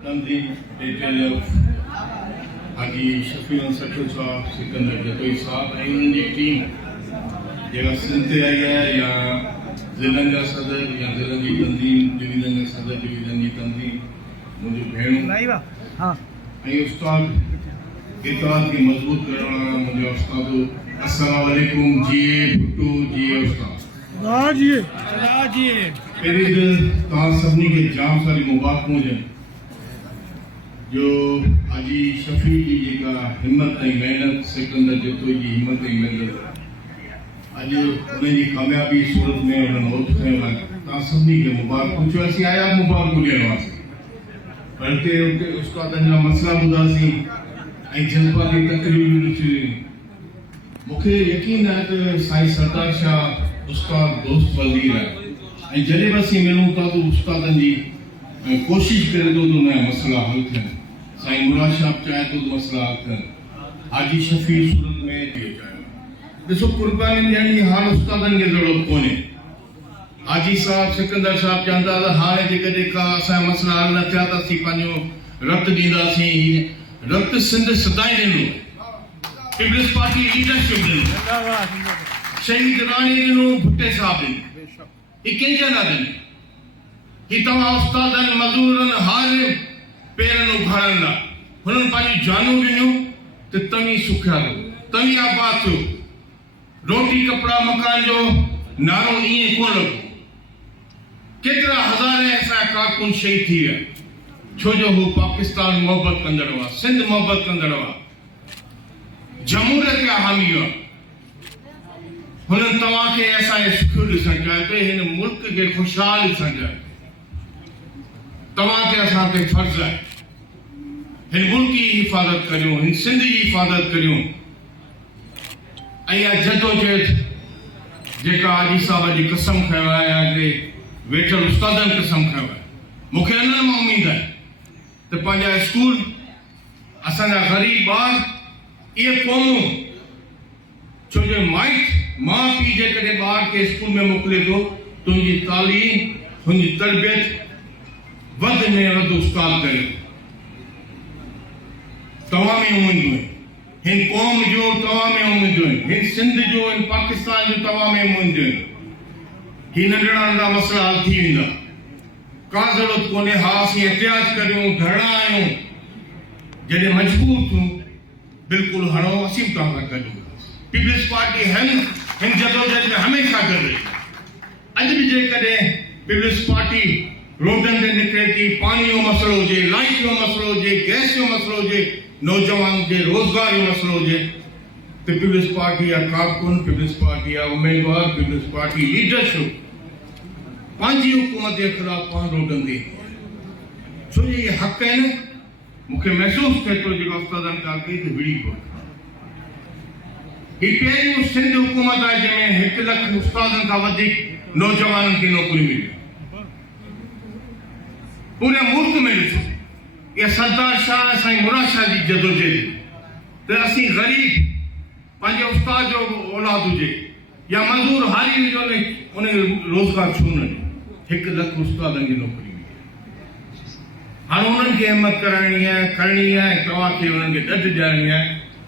तंजीम हाजी शफीउल सठो साहब, सिकंदर जतोई साहब ऐं उन्हनि जी टीम जेका सिंध ते आई आहे या ज़िलनि जा सदर या ज़िलनि जी तंजीम, डिवीज़न जा सदर, डिवीज़न जी तंजीम, मुंहिंजी भेणूं ऐं उस्ताद इताद खे मज़बूत करण वारा मुंहिंजा उस्ताद। अस्सलामु अलैकुम। जीए भुट्टो, जीए उस्ताद। पहिरीं त तव्हां सभिनी खे जाम सारी मुबारकूं हुजनि जो हाजी शफी जी जेका हिम्मत ऐं महिनत, सिकंदर जतोई जी हिम्मत ऐं महिनत, अॼु उनजी कामयाबी सूरत में उन्हनि ओत कयो आहे। तव्हां सभिनी खे मुबारकूं। छो असीं आया मुबारकूं ॾियण वास्ते, पर हिते उते उस्तादनि जा मसइला ॿुधासीं ऐं जज़्बाती तकरीरूं ॾिठियूं। मूंखे यकीन आहे त साईं सरदार शाह उस्ताद दोस्त वज़ीर आहे ऐं जॾहिं बि असीं मिलूं था त उस्तादनि जी कोशिशि करे थो त उनजा मसइला हल थियनि। साईं मुराद शाह चाहे थो त मसइला हल थियनि। हाजी शफी सूरत में ॾिसो, कुर्बानी ॾियण जी हाल उस्तादनि खे ज़रूरत कोन्हे। हाजी साहब, सिकंदर साहब चवंदा त हाणे जेकॾहिं का असांजा मसइला हल न थिया त असीं पंहिंजो रतु ॾींदासीं। रतु सिंध सदाईं ॾिनो, पीपल्स पार्टी लीडरशिप ॾिनो, शहीद राणी ॾिनो, भुट्टे साहब ॾिनो। ही कंहिंजे न ॾिनी। ही तव्हां उस्तादनि, मज़दूरनि, हार पेरनि उघाड़ण लाइ हुननि पंहिंजी जानूं ॾिनियूं त तव्हीं सुखिया थियो, तव्हीं आबाद थियो। रोटी कपिड़ा मकान जो नारो ईअं कोन लॻो। केतिरा हज़ार असांजा कारकुन शहीद थी विया, छो जो हू पाकिस्तान मोहबत कंदड़ हुआ, सिंध मोहबत कंदड़ हुआ, जमहूरियत जा हामी हुआ। हुननि तव्हांखे असांखे सुखियो ॾिसणु चाहे थो, हिन मुल्क खे ख़ुशहाल ॾिसणु चाहे। तव्हां ते असांखे फर्ज़ आहे हिन मुल्क जी हिफ़ाज़त करियूं, हिन सिंध जी हिफ़ाज़त करियूं। ऐं इहा जदोजहद जेका हाजी साहब जी कसम खयो आहे या के वेठल उस्तादनि कसम खयो आहे, मूंखे हिननि मां उमेद आहे त पंहिंजा स्कूल, असांजा ग़रीब ॿार, इहे क़ौमूं, छो जो माउ पीउ जेकॾहिं ॿार खे स्कूल में मोकिले थो, तुंहिंजी तालीम, तुंहिंजी तरबियत वधि में वधि उस्ताद करे। तव्हां में उमेदूं आहिनि, हिन क़ौम जो तव्हां में उमेदूं आहिनि, हिन सिंध जो, हिन पाकिस्तान जो तव्हां में उमेदूं आहिनि। ही नंढड़ा नंढड़ा मसइला हल थी वेंदा, का ज़रूरत कोन्हे। हा, असीं एहतियात करियूं, धरणा आहियूं, जॾहिं मजबूर थियूं बिल्कुलु हणो, असीं तव्हां सां गॾु। पीपल्स पार्टी हिन जदोजहद में हमेशह गॾु रही। अॼु बि जेकॾहिं पीपल्स पार्टी रोडनि ते निकिरे थी, पाणी जो मसइलो हुजे, लाइट जो मसइलो हुजे, गैस जो मसइलो हुजे, नौजवान जे रोज़गार जो मसइलो हुजे, त पीपल्स पार्टी जा कारकुन, पीपल्स पार्टी जा उम्मीदवार, पीपल्स पार्टी लीडरशिप पंहिंजी हुकूमत जे ख़िलाफ़ पाण रोडनि ते, छो जो इहे हक़ आहिनि। मूंखे महसूसु थिए थो जेका उस्तादनि ॻाल्हि कई त विड़ी कोन्हे। ही पहिरियों सिंध हुकूमत आहे जंहिंमें 1 लख उस्तादनि खां वधीक नौजवाननि खे नौकरी मिली। पूरे मुल्क में ॾिसो, इहा सरदार शाह, साईं मुराद शाह जी जदोजहद त असीं ग़रीब पंहिंजे उस्ताद जो औलाद हुजे या मज़दूर हारी हुजे, उन रोज़गार छो न ॾिए। 1 लख उस्तादनि जी नौकरी मिली। हाणे उन्हनि खे हिमत कराइणी आहे, करणी आहे, तव्हांखे उन्हनि खे ॾढ ॾियणी आहे